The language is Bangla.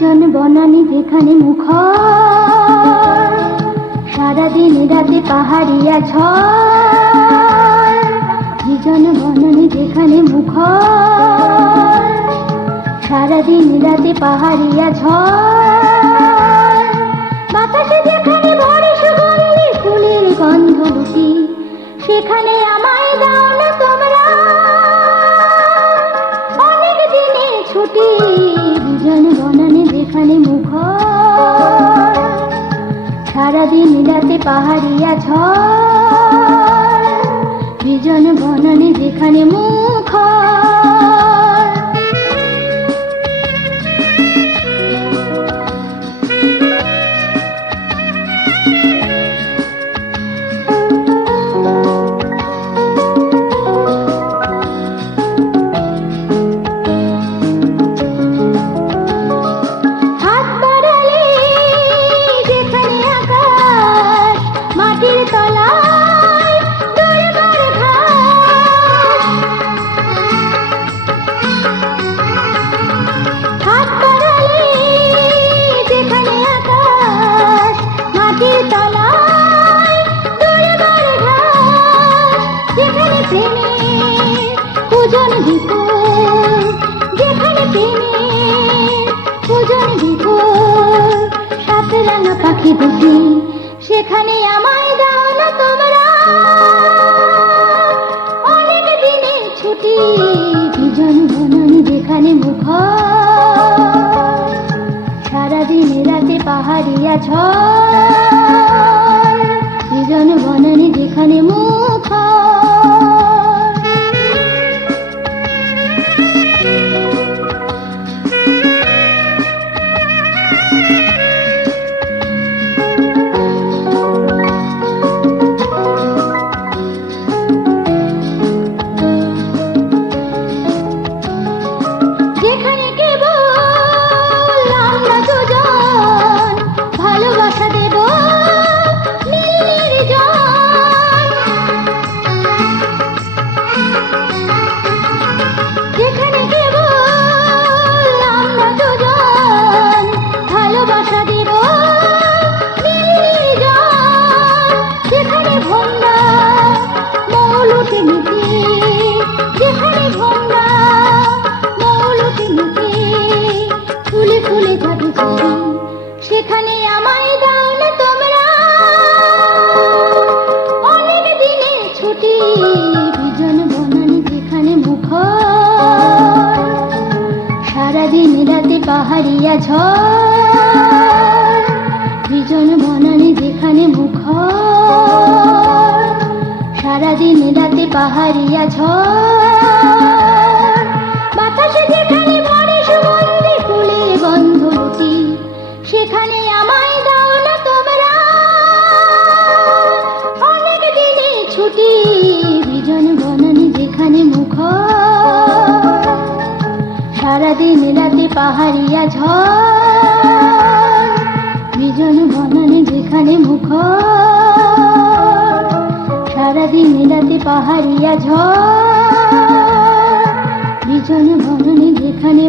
বিজন বনানী যেখানে মুখর, সারাদিন রাতে পাহাড়িয়া ঝড়। বিজন বনানী যেখানে মুখর, সারাদিন রাতে পাহাড়িয়া ঝড়। বাতাসে যেখানে ভরে সুগন্ধি ফুলের গন্ধ লুটি, সেখানে আমায় দাও না তোমরা অনেক দিনের ছুটি। বিজন বনানী যেখানে মুখর, সারাদিন রাতে পাহাড়িয়া ঝড়। বিজন বনানী যেখানে মুখর। পাখি দুটি, সেখানে আমায় দাও না তোমরা অনেক দিনের ছুটি। বিজন বনানী যেখানে মুখর, সারাদিন রাতে পাহাড়িয়া ঝড়। বিজন বনানী যেখানে মুখর। সেখানে আমায় দাও না তোমরা অনেক দিনের ছুটি। বিজন বনানী যেখানে মুখর, সারাদিন রাতে পাহাড়িয়া ঝড়। বিজন বনানী যেখানে মুখর, সারাদিন রাতে পাহাড়িয়া ঝড়। বাতাসে যেখানে ভরে সুগন্ধি ফুলের গন্ধ লুটি, সেখানে আমায় দাও না তোমরা অনেক দিনের ছুটি। বিজন বনানী যেখানে মুখর, সারাদিন রাতে পাহাড়িয়া ঝড়। বিজন বনানী যেখানে মুখর, সারাদিন রাতে পাহাড়িয়া ঝড়। বিজন বনানী যেখানে